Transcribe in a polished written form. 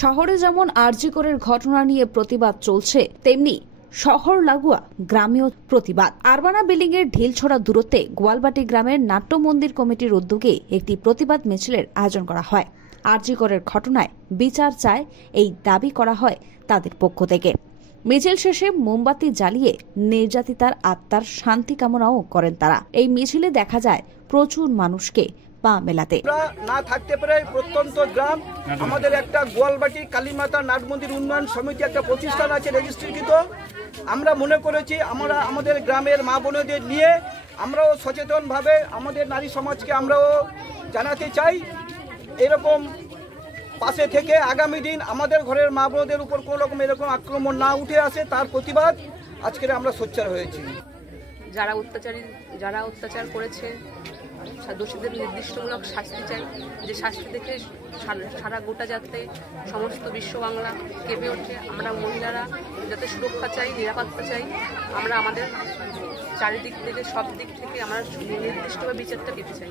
শহরে যেমন আরজি করের ঘটনা নিয়ে প্রতিবাদ চলছে, তেমনি শহর লাগোয়া গ্রামীয় প্রতিবাদ। আরবানা বিল্ডিং এর ঢিলছোড়া দূরত্বে গোয়ালবাটি গ্রামের নাট্য মন্দির কমিটির উদ্যোগে একটি প্রতিবাদ মিছিলের আয়োজন করা হয়। আরজি করের ঘটনায় বিচার চায় এই দাবি করা হয় তাদের পক্ষ থেকে। মিছিল শেষে মোমবাতি জ্বালিয়ে নির্যাতিতার আত্মার শান্তি কামনাও করেন তারা। এই মিছিলে দেখা যায় প্রচুর মানুষকে পা মেলাতে। না থাকতে পারে প্রত্যন্ত গ্রাম, আমাদের একটা গোয়ালবাটি কালীমাতা নাট মন্দির উন্নয়ন সমিতি একটা প্রতিষ্ঠান আছে রেজিস্ট্রিকৃত। আমরা মনে করেছি আমরা আমাদের গ্রামের মা বোনদের নিয়ে আমরাও সচেতনভাবে আমাদের নারী সমাজকে আমরাও জানাতে চাই, এরকম পাশে থেকে আগামী দিন আমাদের ঘরের মা বোনদের উপর কোনো রকম এরকম আক্রমণ না উঠে আসে, তার প্রতিবাদ আজকে আমরা সোচ্চার হয়েছি। যারা অত্যাচার করেছে দোষীদের নির্দিষ্টমূলক শাস্তি চাই, যে শাস্তি দেখে সারা গোটা যাতে সমস্ত বিশ্ব বাংলা কেঁপে ওঠে। আমরা মহিলারা যাতে সুরক্ষা চাই, নিরাপত্তা চাই। আমরা আমাদের চারিদিক থেকে সব দিক থেকে আমরা নির্দিষ্টভাবে বিচারটা পেতে চাই।